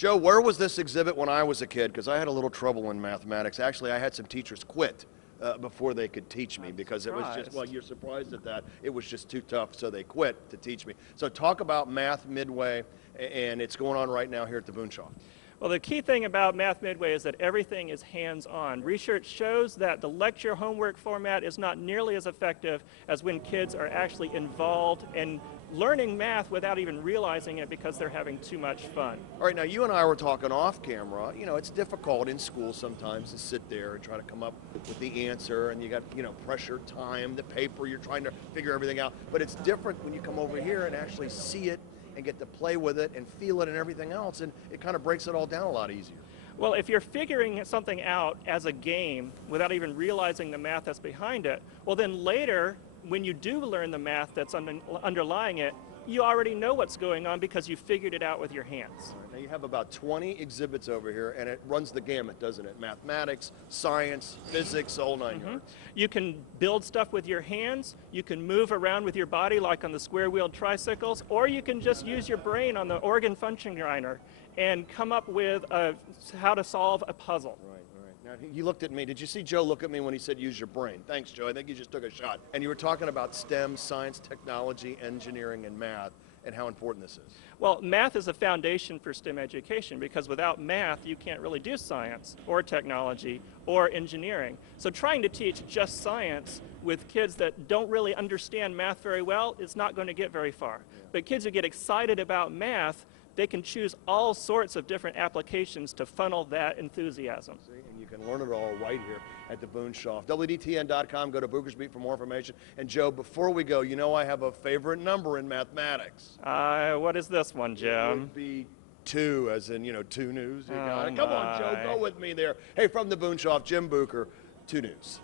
Joe, where was this exhibit when I was a kid? Because I had a little trouble in mathematics. Actually, I had some teachers quit before they could teach me because it was just, well, you're surprised at that. It was just too tough, so they quit to teach me. So talk about Math Midway, and it's going on right now here at the Boonshoft. Well, the key thing about Math Midway is that everything is hands-on. Research shows that the lecture homework format is not nearly as effective as when kids are actually involved in learning math without even realizing it because they're having too much fun. All right, now you and I were talking off camera. You know, it's difficult in school sometimes to sit there and try to come up with the answer, and you got, you know, pressure, time, the paper, you're trying to figure everything out. But it's different when you come over here and actually see it and get to play with it and feel it and everything else, and it kind of breaks it all down a lot easier. Well, if you're figuring something out as a game without even realizing the math that's behind it, well then later, when you do learn the math that's underlying it, you already know what's going on because you figured it out with your hands. Now you have about 20 exhibits over here, and it runs the gamut, doesn't it? Mathematics, science, physics, the whole nine yards. You can build stuff with your hands, you can move around with your body like on the square-wheeled tricycles, or you can just use your brain on the organ function grinder and come up with how to solve a puzzle. Right. Now, you looked at me. Did you see Joe look at me when he said use your brain? Thanks, Joe. I think you just took a shot. And you were talking about STEM, science, technology, engineering, and math, and how important this is. Well, math is a foundation for STEM education because without math, you can't really do science or technology or engineering. So trying to teach just science with kids that don't really understand math very well is not going to get very far. Yeah. But kids who get excited about math, they can choose all sorts of different applications to funnel that enthusiasm. See, and you can learn it all right here at the Boonshoft. WDTN.com, go to Booker's Beat for more information. And Joe, before we go, you know I have a favorite number in mathematics. What is this one, Jim? It would be 2, as in, you know, 2 news. You got it. Oh Come on, Joe, go with me there. Hey, from the Boonshoft, Jim Booker, 2 News.